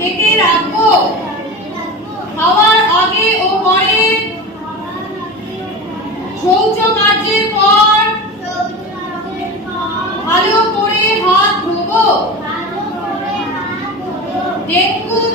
ঢেকে রাখব। খাওয়ার আগে ও পরে শৌচ কার্যের পর ভালো করে হাত ধুবো। দেখুন